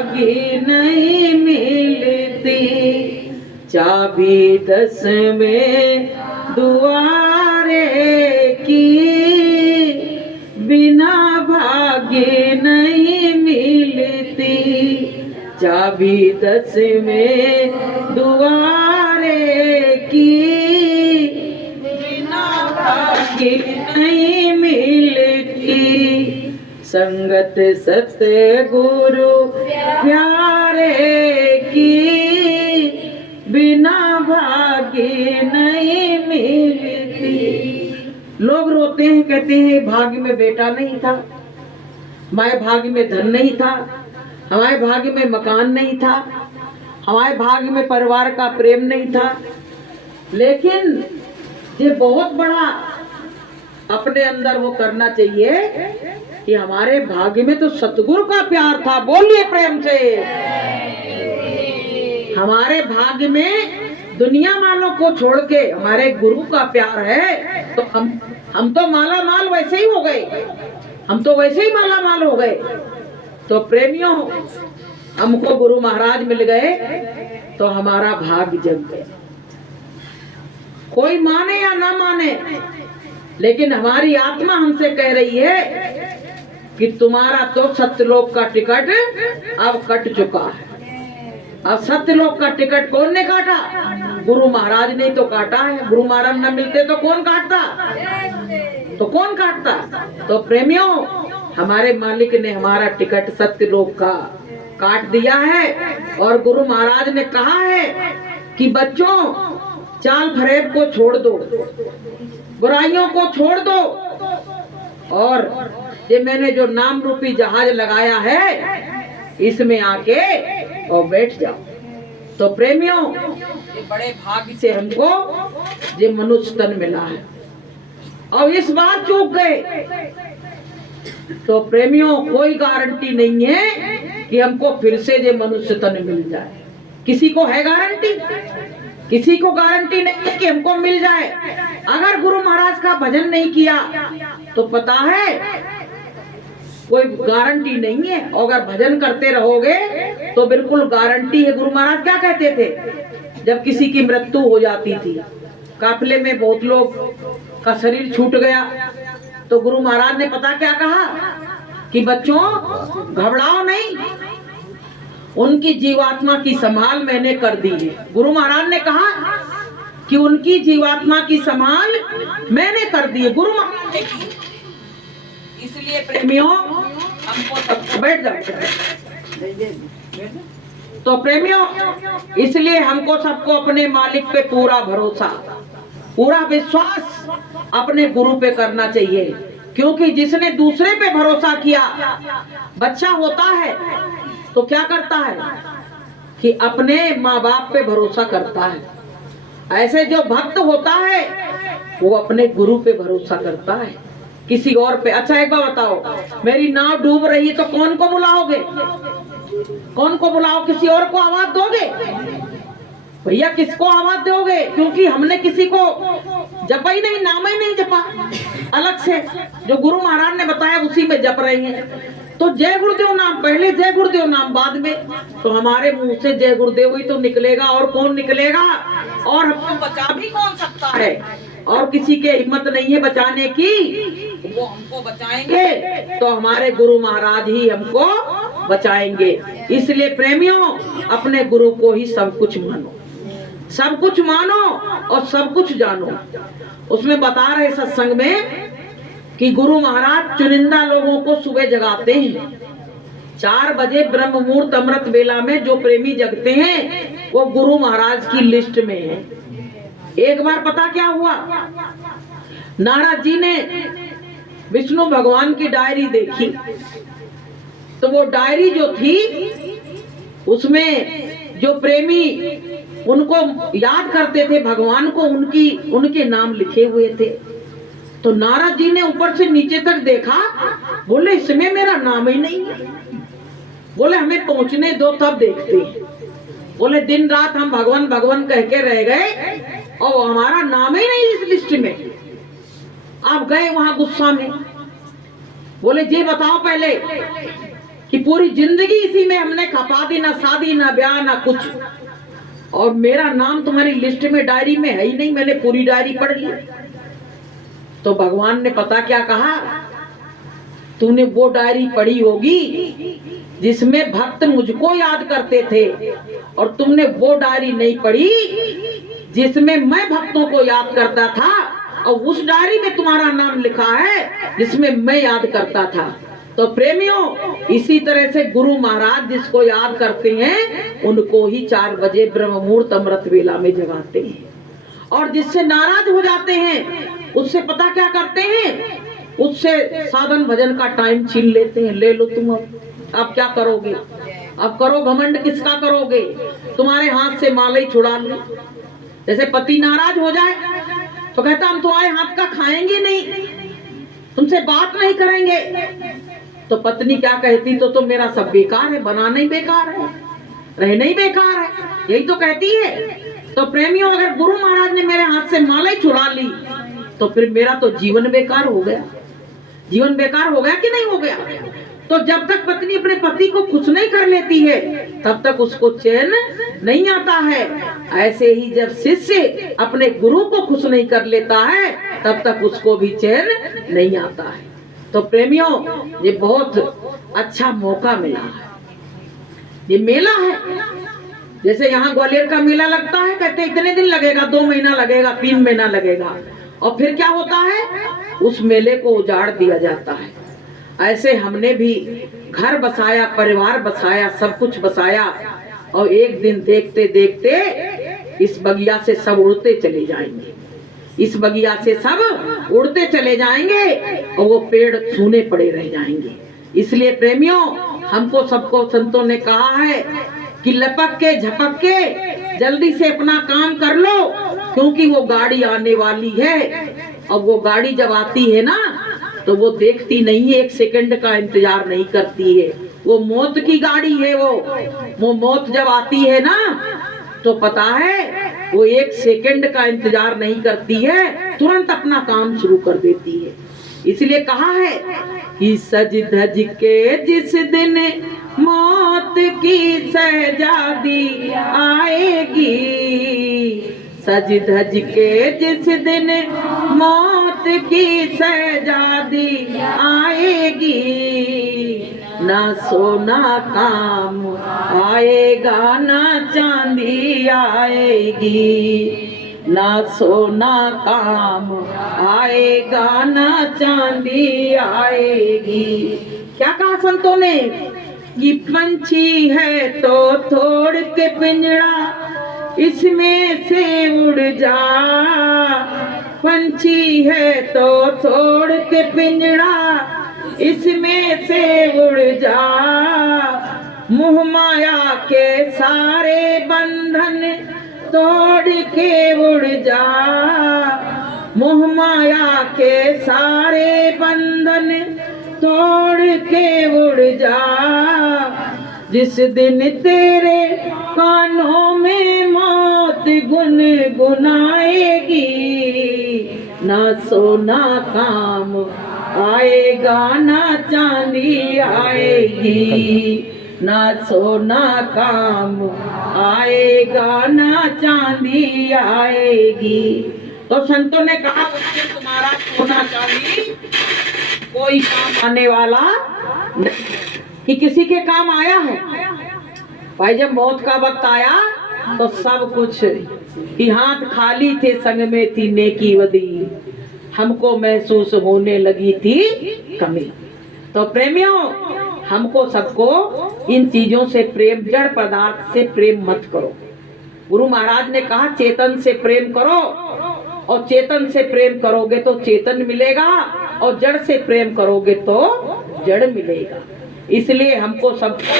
भागी नहीं मिलती, चाबी 10वें दुआरे की, बिना भागी नहीं मिलती, चाबी 10वें दुआरे की, बिना भागी नहीं मिलती, संगत सतगुरु प्यारे की, बिना भागी नहीं मिलती। लोग रोते हैं, कहते हैं भाग्य में बेटा नहीं था, हमारे भाग्य में धन नहीं था, हमारे भाग्य में मकान नहीं था, हमारे भाग्य में परिवार का प्रेम नहीं था। लेकिन ये बहुत बड़ा अपने अंदर वो करना चाहिए कि हमारे भाग्य में तो सतगुरु का प्यार था। बोलिए प्रेम से। हमारे भाग्य में दुनिया वालों को छोड़ के हमारे गुरु का प्यार है, तो हम तो माला माल वैसे ही हो गए, हम तो वैसे ही माला माल हो गए। तो प्रेमियों, हमको गुरु महाराज मिल गए तो हमारा भाग्य जग गया। कोई माने या ना माने, लेकिन हमारी आत्मा हमसे कह रही है कि तुम्हारा तो सत्यलोक का टिकट अब कट चुका है। अब सत्यलोक का टिकट कौन ने काटा? गुरु महाराज ने तो काटा है। गुरु महाराज न मिलते तो कौन काटता? तो कौन काटता? तो प्रेमियों, हमारे मालिक ने हमारा टिकट सत्यलोक का काट दिया है। और गुरु महाराज ने कहा है कि बच्चों, चाल फरेब को छोड़ दो, बुराइयों को छोड़ दो, और ये मैंने जो नाम रूपी जहाज लगाया है इसमें आके और बैठ जाओ। तो प्रेमियों, ये बड़े भाग्य से हमको ये मनुष्य तन मिला है। और इस बार चूक गए तो प्रेमियों, कोई गारंटी नहीं है कि हमको फिर से ये मनुष्य तन मिल जाए। किसी को है गारंटी? किसी को गारंटी नहीं है कि हमको मिल जाए। अगर गुरु महाराज का भजन नहीं किया तो पता है कोई गारंटी नहीं है, और अगर भजन करते रहोगे तो बिल्कुल गारंटी है। गुरु महाराज क्या कहते थे जब किसी की मृत्यु हो जाती थी? काफिले में बहुत लोग का शरीर छूट गया तो गुरु महाराज ने पता क्या कहा कि बच्चों घबराओ नहीं, उनकी जीवात्मा की संभाल मैंने कर दी है। गुरु महाराज ने कहा कि उनकी जीवात्मा की संभाल मैंने कर दी है, गुरु महाराज ने की। इसलिए प्रेमियों, हमको बैठ जाओ। तो प्रेमियों, इसलिए हमको सबको अपने मालिक पे पूरा भरोसा, पूरा विश्वास अपने गुरु पे करना चाहिए। क्योंकि जिसने दूसरे पे भरोसा किया, बच्चा होता है तो क्या करता है कि अपने माँ बाप पे भरोसा करता है। ऐसे जो भक्त होता है वो अपने गुरु पे भरोसा करता है, किसी और पे। अच्छा एक बार बताओ, मेरी नाव डूब रही तो कौन को बुलाओगे? कौन को बुलाओ? किसी और को आवाज दोगे? भैया किसको आवाज दोगे? क्योंकि हमने किसी को जपा ही नहीं, नाम ही नहीं जपा। अलग से जो गुरु महाराज ने बताया उसी में जप रहे हैं। तो जय गुरुदेव नाम पहले, जय गुरुदेव नाम बाद में। तो हमारे मुंह से जय गुरुदेव ही तो निकलेगा, और कौन निकलेगा? और हमको बचा भी कौन सकता है? और किसी के हिम्मत नहीं है बचाने की, वो हमको बचाएंगे तो हमारे गुरु महाराज ही हमको बचाएंगे। इसलिए प्रेमियों, अपने गुरु को ही सब कुछ मानो, सब कुछ मानो और सब कुछ जानो। उसमें बता रहे सत्संग में कि गुरु महाराज चुनिंदा लोगों को सुबह जगाते हैं। 4 बजे ब्रह्म मुहूर्त अमृत बेला में जो प्रेमी जगते हैं वो गुरु महाराज की लिस्ट में है। एक बार पता क्या हुआ, नारद जी ने विष्णु भगवान की डायरी देखी तो वो डायरी जो थी उसमें जो प्रेमी उनको याद करते थे भगवान को, उनके नाम लिखे हुए थे। तो नारद जी ने ऊपर से नीचे तक देखा, बोले इसमें मेरा नाम ही नहीं है। बोले हमें पहुंचने दो तब देखते हैं। बोले दिन रात हम भगवान भगवान कह के रह गए और हमारा नाम ही नहीं इस लिस्ट में। आप गए वहां गुस्सा में, बोले जी बताओ पहले कि पूरी जिंदगी इसी में हमने खपा दी, ना शादी ना ब्याह ना कुछ, और मेरा नाम तुम्हारी लिस्ट में डायरी में है ही नहीं, मैंने पूरी डायरी पढ़ ली। तो भगवान ने पता क्या कहा, तूने वो डायरी पढ़ी होगी जिसमें भक्त मुझको याद करते थे, और तुमने वो डायरी नहीं पढ़ी जिसमें मैं भक्तों को याद करता था, और उस डायरी में तुम्हारा नाम लिखा है जिसमें मैं याद करता था। तो प्रेमियों, इसी तरह से गुरु महाराज जिसको याद करते हैं उनको ही 4 बजे ब्रह्म मुहूर्त अमृत वेला में जगाते हैं, और जिससे नाराज हो जाते हैं उससे पता क्या करते हैं, उससे साधन भजन का टाइम छीन लेते हैं। ले लो तुम, अब क्या करोगे, अब करो घमंड, किसका करोगे, तुम्हारे हाथ से माला ही छुड़ा लो। जैसे पति नाराज हो जाए तो कहता हम तुम्हारे हाथ का खाएंगे नहीं, तुमसे बात नहीं करेंगे। तो पत्नी क्या कहती, तो मेरा सब बेकार है, बनाना ही बेकार है, रहना ही बेकार है, यही तो कहती है। तो प्रेमियों, अगर गुरु महाराज ने मेरे हाथ से माला ही छुड़ा ली तो फिर मेरा तो जीवन बेकार हो गया। जीवन बेकार हो गया कि नहीं हो गया? तो जब तक पत्नी अपने पति को खुश नहीं कर लेती है तब तक उसको चैन नहीं आता है। ऐसे ही जब शिष्य अपने गुरु को खुश नहीं कर लेता है तब तक उसको भी चैन नहीं आता है। तो प्रेमियों, ये बहुत अच्छा मौका मिला है, ये मेला है। जैसे यहाँ ग्वालियर का मेला लगता है, कहते इतने दिन लगेगा, 2 महीना लगेगा, 3 महीना लगेगा, और फिर क्या होता है, उस मेले को उजाड़ दिया जाता है। ऐसे हमने भी घर बसाया, परिवार बसाया, सब कुछ बसाया, और एक दिन देखते देखते इस बगिया से सब उड़ते चले जाएंगे, इस बगिया से सब उड़ते चले जाएंगे, और वो पेड़ सूने पड़े रह जाएंगे। इसलिए प्रेमियों, हमको सबको संतों ने कहा है कि लपक के झपक के जल्दी से अपना काम कर लो, क्योंकि वो गाड़ी आने वाली है। और वो गाड़ी जब आती है ना तो वो देखती नहीं है, 1 सेकंड का इंतजार नहीं करती है, वो मौत की गाड़ी है। वो मौत जब आती है ना तो पता है वो 1 सेकंड का इंतजार नहीं करती है, तुरंत अपना काम शुरू कर देती है। इसलिए कहा है कि सज धज के जिस दिन मौत की शहजादी आएगी, सज धज के जिस दिन मौत की शहजादी आएगी, ना सोना काम आएगा ना चांदी आएगी, ना सोना काम आएगा ना चांदी आएगी। क्या कहा संतों ने, ये पंछी है तो तोड़ के पिंजड़ा इसमें से उड़ जा, पंछी है तो तोड़ के पिंजड़ा इसमें से उड़ जा, मोह माया के सारे बंधन तोड़ के उड़ जा, मोह माया के सारे बंधन तोड़ के उड़ जा, जिस दिन तेरे कानों में मौत गुनगुनाएगी, ना सोना काम आएगा ना चांदी आएगी, ना सोना काम आएगा ना चांदी आएगी। तो संतों ने कहा तुम्हारा सोना चांदी कोई काम आने वाला नहीं, कि किसी के काम आया है भाई। जब मौत का वक्त आया तो सब कुछ कि हाथ खाली थे, संग में थी नेकी वदी, हमको महसूस होने लगी थी कमी। तो प्रेमियों, हमको सबको इन चीजों से प्रेम, जड़ पदार्थ से प्रेम मत करो। गुरु महाराज ने कहा चेतन से प्रेम करो, और चेतन से प्रेम करोगे तो चेतन मिलेगा, और जड़ से प्रेम करोगे तो जड़ मिलेगा। इसलिए हमको सबको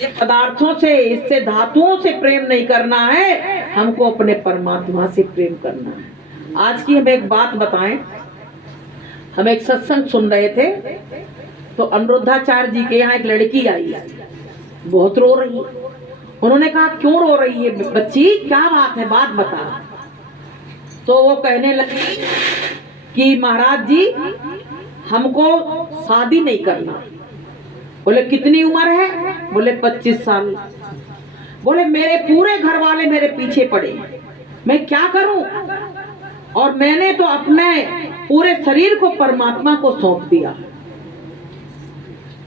ये पदार्थों से, इससे धातुओं से प्रेम नहीं करना है, हमको अपने परमात्मा से प्रेम करना है। आज की हम एक बात बताएं, हम एक सत्संग सुन रहे थे तो अनुरुद्धाचार्य जी के यहाँ एक लड़की आई, बहुत रो रही है। उन्होंने कहा क्यों रो रही है बच्ची, क्या बात है, बात बता। तो वो कहने लगी कि महाराज जी हमको शादी नहीं करना, बोले कितनी उम्र है? बोले 25 साल। बोले मेरे पूरे घर वाले मेरे पीछे पड़े, मैं क्या करूं? और मैंने तो अपने पूरे शरीर को परमात्मा को सौंप दिया,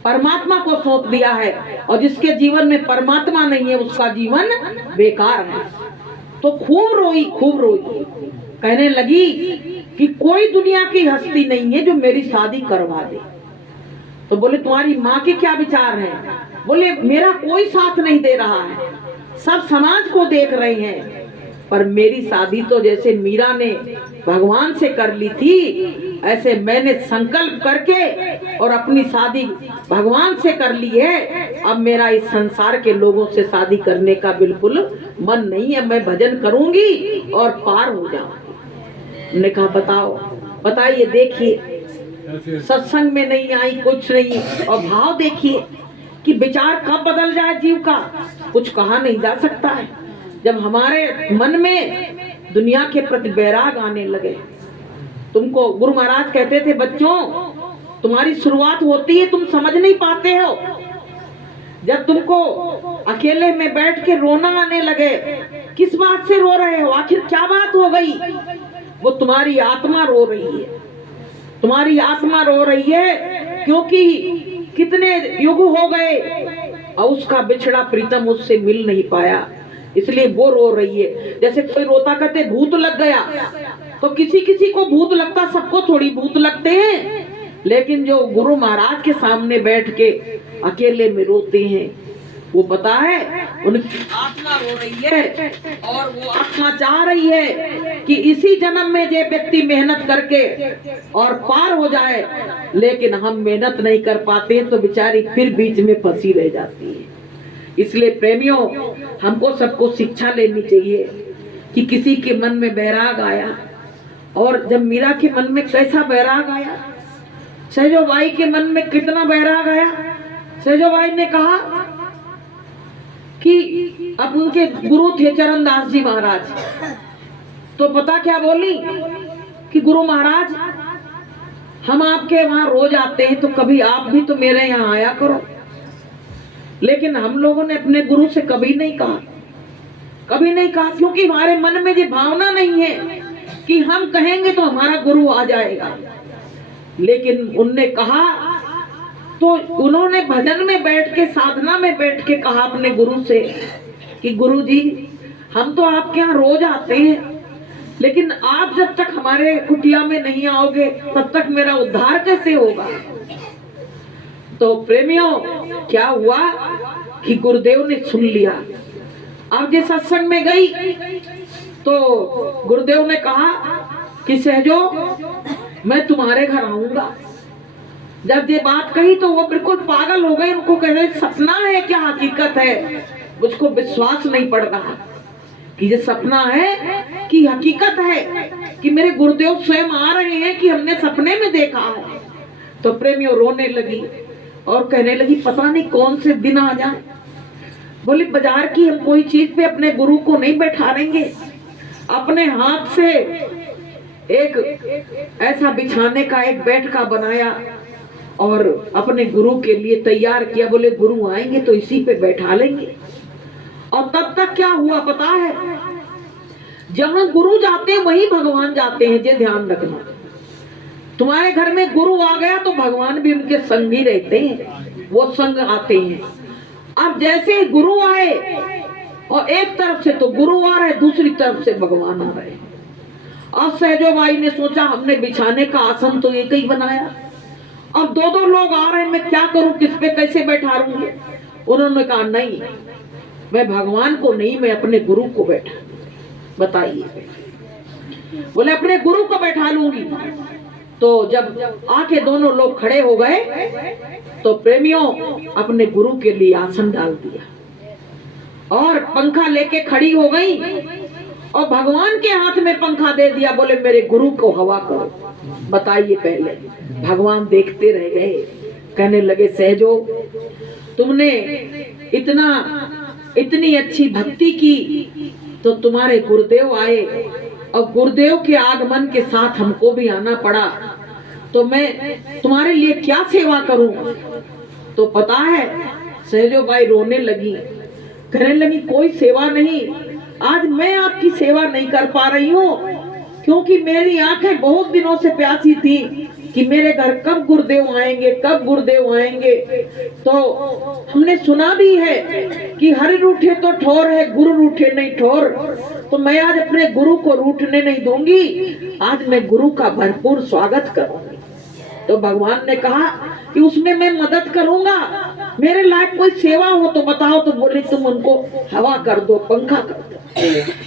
परमात्मा को सौंप दिया है, और जिसके जीवन में परमात्मा नहीं है उसका जीवन बेकार है। तो खूब रोई, खूब रोई, कहने लगी कि कोई दुनिया की हस्ती नहीं है जो मेरी शादी करवा दे। तो बोले तुम्हारी माँ के क्या विचार हैं? बोले मेरा कोई साथ नहीं दे रहा है, सब समाज को देख रहे हैं, पर मेरी शादी तो जैसे मीरा ने भगवान से कर ली थी, ऐसे मैंने संकल्प करके और अपनी शादी भगवान से कर ली है। अब मेरा इस संसार के लोगों से शादी करने का बिल्कुल मन नहीं है, मैं भजन करूंगी और पार हो जाऊंगी। ने कहा बताओ, बताइए, देखिए सत्संग में नहीं आई, कुछ नहीं, और भाव देखिए कि विचार कब बदल जाए जीव का, कुछ कहा नहीं जा सकता है। जब हमारे मन में दुनिया के प्रति वैराग आने लगे, तुमको गुरु महाराज कहते थे बच्चों तुम्हारी शुरुआत होती है, तुम समझ नहीं पाते हो, जब तुमको अकेले में बैठ के रोना आने लगे, किस बात से रो रहे हो, आखिर क्या बात हो गई? वो तुम्हारी आत्मा रो रही है, तुम्हारी आत्मा रो रही है, क्योंकि कितने युग हो गए और उसका बिछड़ा प्रीतम उससे मिल नहीं पाया, इसलिए वो रो रही है। जैसे कोई रोता कहते भूत लग गया, तो किसी किसी को भूत लगता, सबको थोड़ी भूत लगते हैं, लेकिन जो गुरु महाराज के सामने बैठ के अकेले में रोते हैं, वो पता है उनकी आत्मा रो रही है, और वो आत्मा चाह रही है कि इसी जन्म में ये व्यक्ति मेहनत करके और पार हो जाए, लेकिन हम मेहनत नहीं कर पाते तो बेचारी फिर बीच में फंसी रह जाती है। इसलिए प्रेमियों, हमको सबको शिक्षा लेनी चाहिए कि किसी के मन में वैराग आया, और जब मीरा के मन में कैसा वैराग आया, सहजोबाई के मन में कितना वैराग आया। सहजोबाई ने कहा कि अब उनके गुरु थे चरणदास जी महाराज, तो पता क्या बोली कि गुरु महाराज हम आपके वहां रोज आते हैं, तो कभी आप भी तो मेरे यहाँ आया करो। लेकिन हम लोगों ने अपने गुरु से कभी नहीं कहा, कभी नहीं कहा, क्योंकि हमारे मन में ये भावना नहीं है कि हम कहेंगे तो हमारा गुरु आ जाएगा। लेकिन उनने कहा तो उन्होंने भजन में बैठ के, साधना में बैठ के कहा अपने गुरु से कि गुरु जी हम तो आपके यहाँ रोज आते हैं, लेकिन आप जब तक हमारे कुटिया में नहीं आओगे तब तक मेरा उद्धार कैसे होगा। तो प्रेमियों, क्या हुआ कि गुरुदेव ने सुन लिया। अब ये सत्संग में गई तो गुरुदेव ने कहा कि सहजो मैं तुम्हारे घर आऊंगा। जब ये बात कही तो वो बिल्कुल पागल हो गए, उनको कह रहे सपना है क्या हकीकत है? मुझको विश्वास नहीं पड़ रहा कि ये सपना है कि हकीकत है, कि मेरे गुरुदेव स्वयं आ रहे हैं कि हमने सपने में देखा है। तो प्रेमियों रोने लगी और कहने लगी पता नहीं कौन से दिन आ जाए। बोले बाजार की हम कोई चीज पे अपने गुरु को नहीं बैठाएंगे, अपने हाथ से एक ऐसा बिछाने का एक बेड का बनाया और अपने गुरु के लिए तैयार किया। बोले गुरु आएंगे तो इसी पे बैठा लेंगे। और तब तक क्या हुआ पता है, जहां गुरु जाते हैं वहीं भगवान जाते हैं, ये ध्यान रखना। तुम्हारे घर में गुरु आ गया तो भगवान भी उनके संग ही रहते हैं, वो संग आते हैं। अब जैसे गुरु आए और एक तरफ से तो गुरु आ रहे, दूसरी तरफ से भगवान आ रहे। अब सहजोबाई ने सोचा हमने बिछाने का आसन तो एक ही बनाया, अब दो दो लोग आ रहे हैं, मैं क्या करूं, किस पे कैसे बैठा लूंगी। उन्होंने कहा नहीं, मैं भगवान को नहीं, मैं अपने गुरु को बैठा। बताइए, बोले अपने गुरु को बैठा लूंगी। तो जब आके दोनों लोग खड़े हो गए तो प्रेमियों अपने गुरु के लिए आसन डाल दिया और पंखा लेके खड़ी हो गई और भगवान के हाथ में पंखा दे दिया। बोले मेरे गुरु को हवा करो। बताइए, पहले भगवान देखते रह गए, कहने लगे सहजो तुमने इतनी अच्छी भक्ति की तो तुम्हारे गुरुदेव आए और गुरुदेव के आगमन के साथ हमको भी आना पड़ा, तो मैं तुम्हारे लिए क्या सेवा करूं। तो पता है सहजो बाई रोने लगी, कहने लगी कोई सेवा नहीं, आज मैं आपकी सेवा नहीं कर पा रही हूँ क्योंकि मेरी आंखें बहुत दिनों से प्यासी थी कि मेरे घर कब गुरुदेव आएंगे, कब गुरुदेव आएंगे। तो हमने सुना भी है कि हरि रूठे तो ठोर है, गुरु रूठे नहीं ठोर। तो मैं आज अपने गुरु को रूठने नहीं दूंगी, आज मैं गुरु का भरपूर स्वागत करूंगी। तो भगवान ने कहा कि उसमें मैं मदद करूंगा, मेरे लायक कोई सेवा हो तो बताओ। तो बोले तुम उनको हवा कर दो, पंखा कर दो।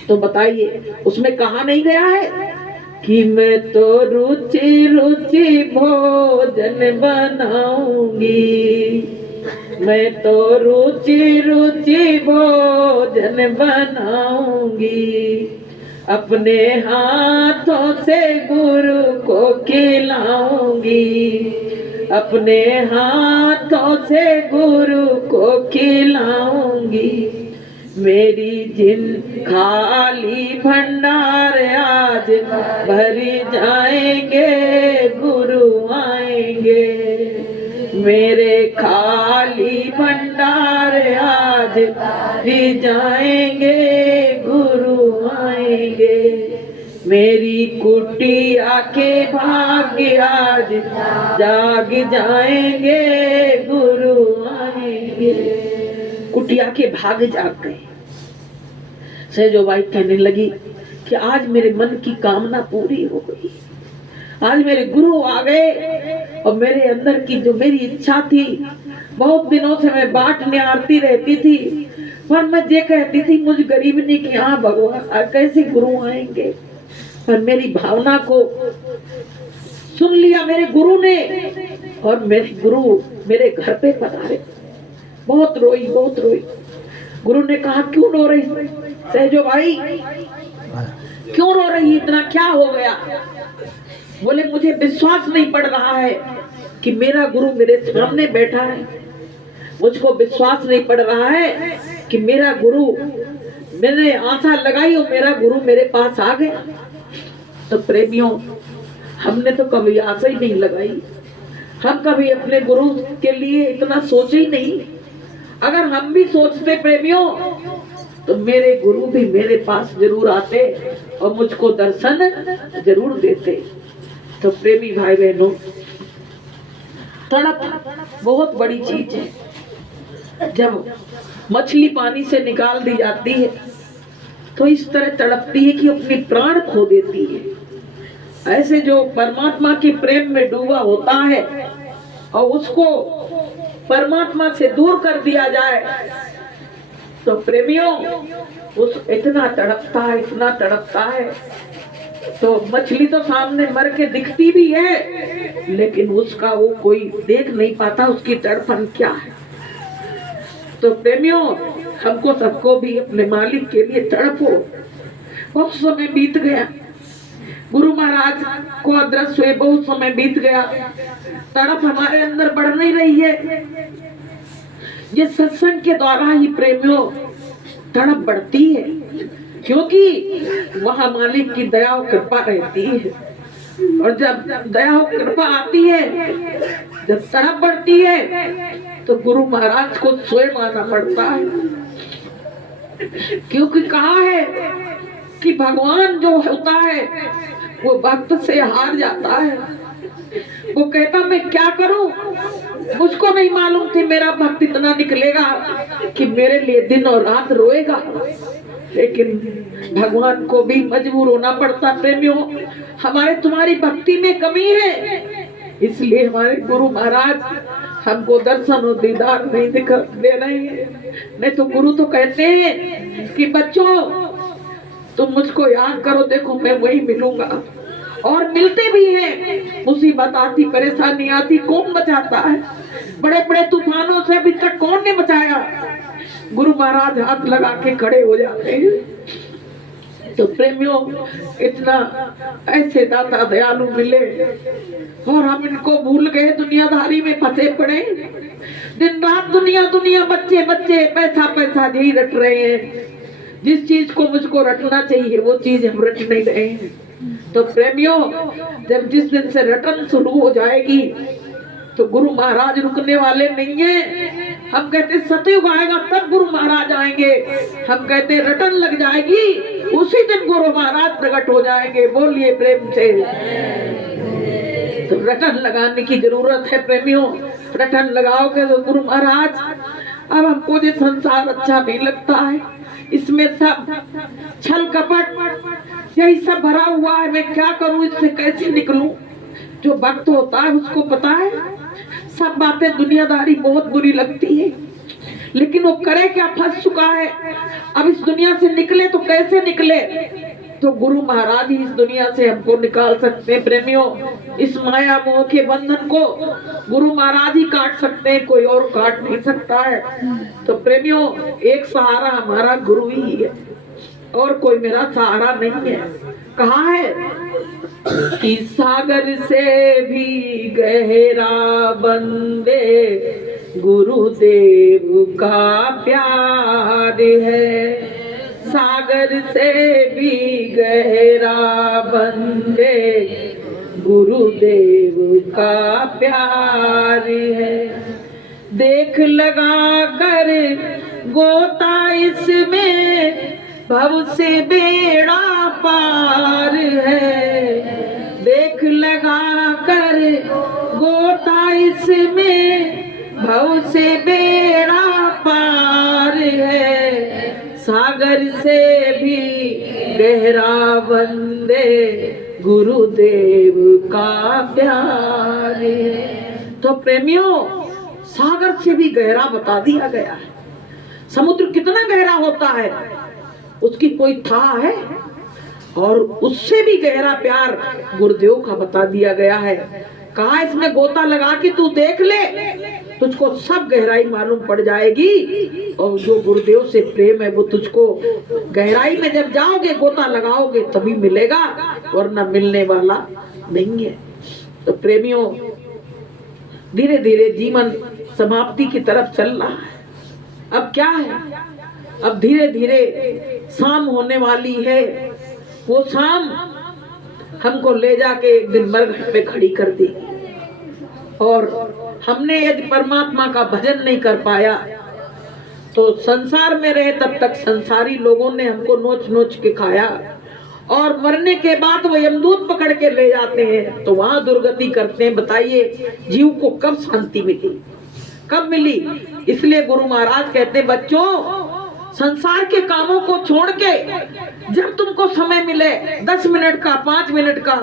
तो बताइए उसमें कहा नहीं गया है कि मैं तो रुचि रुचि भोजन बनाऊंगी, मैं तो रुचि रुचि भोजन बनाऊंगी, अपने हाथों से गुरु को खिलाऊंगी, अपने हाथों से गुरु को खिलाऊंगी। मेरी जिन खाली भंडार आज भरी जाएंगे, गुरु आएंगे। मेरे खाली भंडार आज भरी जाएंगे, गुरु आएंगे। मेरी कुटिया के भाग्य आज जाग जाएंगे, गुरु आएंगे। कुटिया के भाग जाग गए। सहजोबाई कहने लगी कि आज मेरे मन की कामना पूरी हो गई, आज मेरे गुरु आ गए और मेरे अंदर की जो मेरी इच्छा थी, बहुत दिनों से मैं बाट निहारती रहती थी, पर मैं ये कहती थी मुझ गरीबनी की हाँ भगवान कैसे गुरु आएंगे, पर मेरी भावना को सुन लिया मेरे गुरु ने और मेरे गुरु मेरे घर पे पधारे। बहुत रोई, बहुत रोई। गुरु ने कहा क्यों रो रही सहजो भाई, क्यों रो रही, इतना क्या हो गया? बोले मुझे विश्वास नहीं पड़ रहा है कि मेरा गुरु मेरे सामने बैठा है, मुझको विश्वास नहीं पड़ रहा है कि मेरा गुरु, मैंने आशा लगाई और मेरा गुरु मेरे पास आ गया। तो प्रेमियों हमने तो कभी आशा ही नहीं लगाई, हम कभी अपने गुरु के लिए इतना सोचे ही नहीं। अगर हम भी सोचते प्रेमियों तो मेरे गुरु भी मेरे पास जरूर आते और मुझको दर्शन जरूर देते। तो प्रेमी भाई बहनों, तड़प बहुत बड़ी चीज है। जब मछली पानी से निकाल दी जाती है तो इस तरह तड़पती है कि अपनी प्राण खो देती है। ऐसे जो परमात्मा के प्रेम में डूबा होता है और उसको परमात्मा से दूर कर दिया जाए तो प्रेमियों उस इतना तड़पता है, इतना तड़पता है। तो मछली तो सामने मर के दिखती भी है लेकिन उसका वो कोई देख नहीं पाता, उसकी तड़पन क्या है। तो प्रेमियों हमको सबको भी अपने मालिक के लिए तड़पो। बहुत समय बीत गया, गुरु महाराज को अदृश्य हुए बहुत समय बीत गया, तड़प हमारे अंदर बढ़ नहीं रही है। ये सत्संग के द्वारा ही प्रेमियों तड़प बढ़ती है, क्योंकि वहाँ मालिक की दया और कृपा रहती है। और जब दया और कृपा आती है, जब तड़प बढ़ती है तो गुरु महाराज को स्वयं आना पड़ता है। क्योंकि कहा है कि भगवान जो होता है वो भक्त से हार जाता है। वो कहता मैं क्या करूं, मुझको नहीं मालूम थी मेरा भक्त इतना निकलेगा कि मेरे लिए दिन और रात रोएगा, लेकिन भगवान को भी मजबूर होना पड़ता। प्रेमियों हमारे तुम्हारी भक्ति में कमी है, इसलिए हमारे गुरु महाराज हमको दर्शन और दीदार नहीं दे रहे हैं। नहीं तो गुरु तो कहते हैं कि बच्चों तुम मुझको याद करो, देखो मैं वही मिलूंगा। और मिलते भी हैं। मुसीबत आती, परेशानी आती, कौन बचाता है? बड़े बड़े तूफानों से अभी तक कौन ने बचाया? गुरु महाराज हाथ लगा के खड़े हो जाते हैं। तो प्रेमियों इतना ऐसे दाता दयालु मिले और हम इनको भूल गए, दुनियादारी में फंसे पड़े। दिन रात दुनिया दुनिया, बच्चे बच्चे, पैसा पैसा यही रट रहे हैं। जिस चीज को मुझको रटना चाहिए वो चीज हम रट नहीं रहे हैं। तो प्रेमियों जब जिस दिन से रटन शुरू हो जाएगी तो गुरु महाराज रुकने वाले नहीं है। हम कहते सतयुग आएगा तब गुरु महाराज आएंगे, हम कहते रटन लग जाएगी उसी दिन गुरु महाराज प्रकट हो जाएंगे। बोलिए प्रेम से। तो रटन लगाने की जरूरत है प्रेमियों, रटन लगाओगे तो गुरु महाराज। अब हमको ये संसार अच्छा नहीं लगता है, इसमें सब छल कपट यही सब भरा हुआ है, मैं क्या करूं, इससे कैसे निकलूं। जो भक्त होता है उसको पता है सब बातें दुनियादारी बहुत बुरी लगती है, लेकिन वो करे क्या, फंस चुका है। अब इस दुनिया से निकले तो कैसे निकले, तो गुरु महाराज ही इस दुनिया से हमको निकाल सकते हैं प्रेमियों। इस माया मोह के बंधन को गुरु महाराज ही काट सकते हैं, कोई और काट नहीं सकता है। तो प्रेमियों एक सहारा हमारा गुरु ही है और कोई मेरा सहारा नहीं है। कहा है कि सागर से भी गहरा बंदे गुरुदेव का प्यार है, सागर से भी गहरा बंदे गुरुदेव का प्यार है। देख लगा कर गोता इसमें भव से बेड़ा पार है, देख लगा कर गोता इसमें भव से बेड़ा पार है, सागर से भी गहरा बंदे गुरुदेव का प्यार है। तो प्रेमियों सागर से भी गहरा बता दिया गया है। समुद्र कितना गहरा होता है उसकी कोई था है, और उससे भी गहरा प्यार गुरुदेव का बता दिया गया है। कहा इसमें गोता लगा के तू देख ले, तुझको सब गहराई मालूम पड़ जाएगी, और जो गुरुदेव से प्रेम है वो तुझको गहराई में जब जाओगे गोता लगाओगे तभी मिलेगा, वरना मिलने वाला नहीं है। तो प्रेमियों धीरे धीरे जीवन समाप्ति की तरफ चल रहा है। अब क्या है, अब धीरे धीरे शाम होने वाली है। वो शाम हमको ले जाके एक दिन मरघट पे खड़ी कर देगी, और हमने यदि परमात्मा का भजन नहीं कर पाया तो संसार में रहे तब तक संसारी लोगों ने हमको नोच नोच के खाया, और मरने के बाद वो यमदूत पकड़ के ले जाते हैं तो वहां दुर्गति करते हैं। बताइए जीव को कब शांति मिली, कब मिली। इसलिए गुरु महाराज कहते हैं बच्चों संसार के कामों को छोड़ के जब तुमको समय मिले 10 मिनट का 5 मिनट का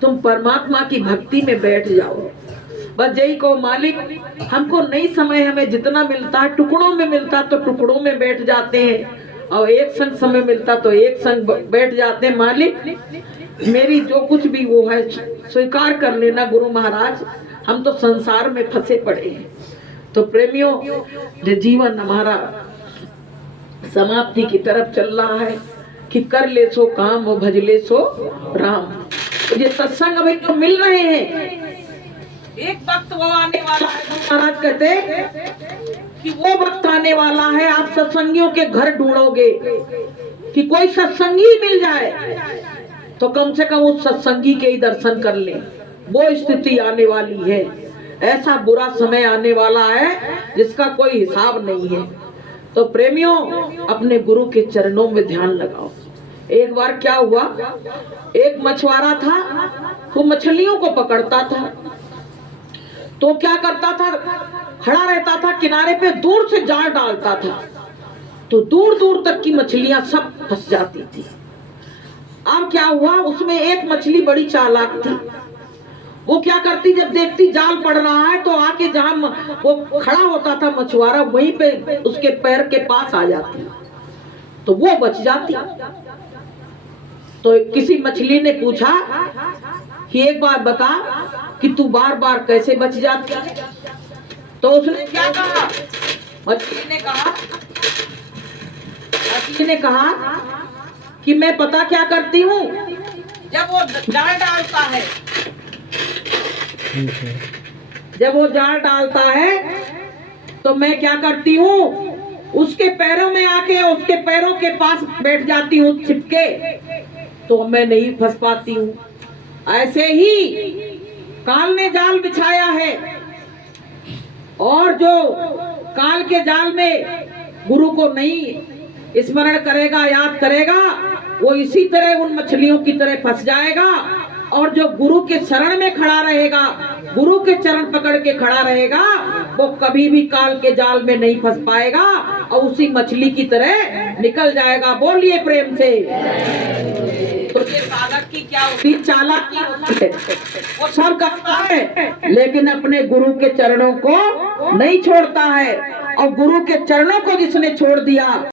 तुम परमात्मा की भक्ति में बैठ जाओ। बस यही को मालिक हमको नहीं समय, हमें जितना मिलता है टुकड़ों में मिलता तो टुकड़ों में बैठ जाते हैं, और एक संग समय मिलता तो एक संग बैठ जाते हैं। मालिक मेरी जो कुछ भी वो है स्वीकार कर लेना गुरु महाराज, हम तो संसार में फंसे पड़े हैं। तो प्रेमियों जो जीवन हमारा समाप्ति की तरफ चल रहा है कि कर ले सो काम और भज ले सो राम। तो ये सत्संग अभी तो मिल रहे हैं, एक वक्त वो आने वाला है, महाराज कहते कि वो वक्त आने वाला है आप सत्संगियों के घर ढूंढोगे कि कोई सत्संगी मिल जाए तो कम से कम उस सत्संगी के ही दर्शन कर ले। वो स्थिति आने वाली है, ऐसा बुरा समय आने वाला है जिसका कोई हिसाब नहीं है। तो प्रेमियों अपने गुरु के चरणों में ध्यान लगाओ। एक बार क्या हुआ, एक मछुआरा था, वो मछलियों को पकड़ता था। तो क्या करता था, खड़ा रहता था किनारे पे, दूर से जाल डालता था तो दूर दूर तक की मछलियां सब फंस जाती थी। अब क्या हुआ, उसमें एक मछली बड़ी चालाक थी। वो क्या करती, जब देखती जाल पड़ रहा है तो आके जहां वो खड़ा होता था मछुआरा वहीं पे उसके पैर के पास आ जाती, तो वो बच जाती। तो किसी मछली ने पूछा कि एक बार बता कि तू बार बार कैसे बच जाती। तो उसने क्या कहा, मछली ने कहा कि मैं पता क्या करती हूँ, जब वो जाल डालता है तो मैं क्या करती हूँ, उसके पैरों में आके उसके पैरों के पास बैठ जाती हूँ चिपके, तो मैं नहीं फंस पाती हूँ। ऐसे ही काल ने जाल बिछाया है और जो काल के जाल में गुरु को नहीं स्मरण करेगा, याद करेगा, वो इसी तरह उन मछलियों की तरह फंस जाएगा। और जो गुरु के शरण में खड़ा रहेगा, गुरु के चरण पकड़ के खड़ा रहेगा, वो कभी भी काल के जाल में नहीं फंस पाएगा और उसी मछली की तरह निकल जाएगा। बोलिए प्रेम से। तो ये साधक की क्या होती है? चालाकी होती है। वो सब करता है लेकिन अपने गुरु के चरणों को नहीं छोड़ता है। और गुरु के चरणों को जिसने छोड़ दिया